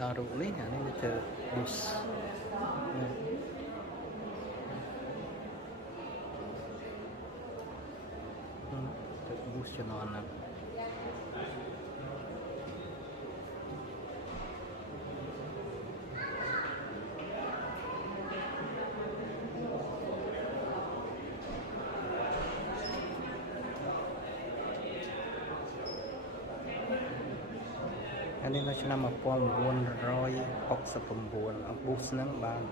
đo rụng lý hả nên từ bus từ bus cho nó nè anh ấy nói cho năm 1969 bus nâng bàn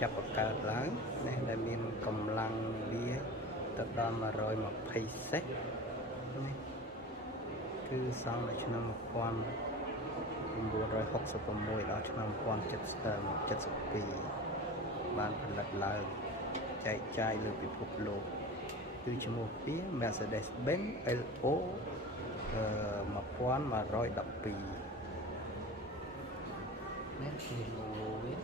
ចាប់បកើតឡើងនេះដែលមានកម្លាំងវាទៅដល់120សេះនេះគឺសង់នៅឆ្នាំ1966ដល់ឆ្នាំ1072បានផលិតឡើងចែកចាយលើពិភពលោកគឺឈ្មោះវា Mercedes-Benz LO 1112នេះគឺ logo វា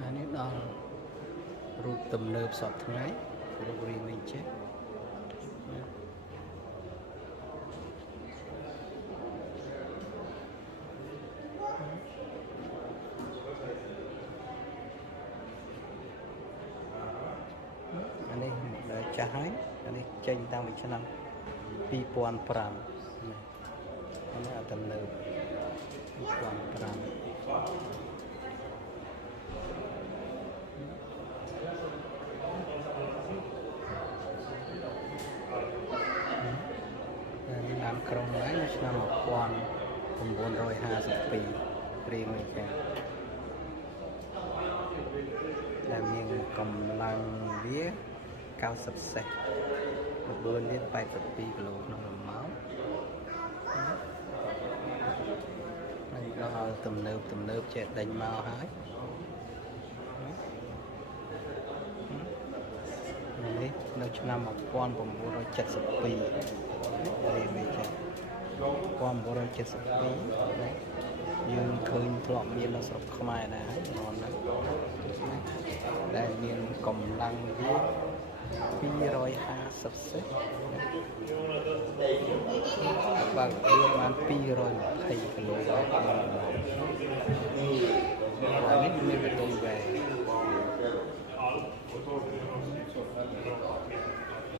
អានេះដល់រូបទំនើបសពថ្ងៃរូបរាងវិញចេះអានេះចាស់ហើយអានេះចេញតាំងពីឆ្នាំ2005នេះអាទំនើប2005តាមក្រុងហ្នឹងឆ្នាំ1952រៀងនេះចាដែលមានកម្លាំងវា90សេះ9លាន82គីឡូក្នុង1ម៉ោងហើយដល់ទំនើបចេះដេញមកហើយនេះនៅឆ្នាំ1972រៀងនេះចា1972យើងឃើញធ្លាប់មាននៅស្រុកខ្មែរដែរហ្នឹងដែលមានកម្លាំងវា250សេះបើកវាបាន220គីឡូអានេះមានបេតុងវែង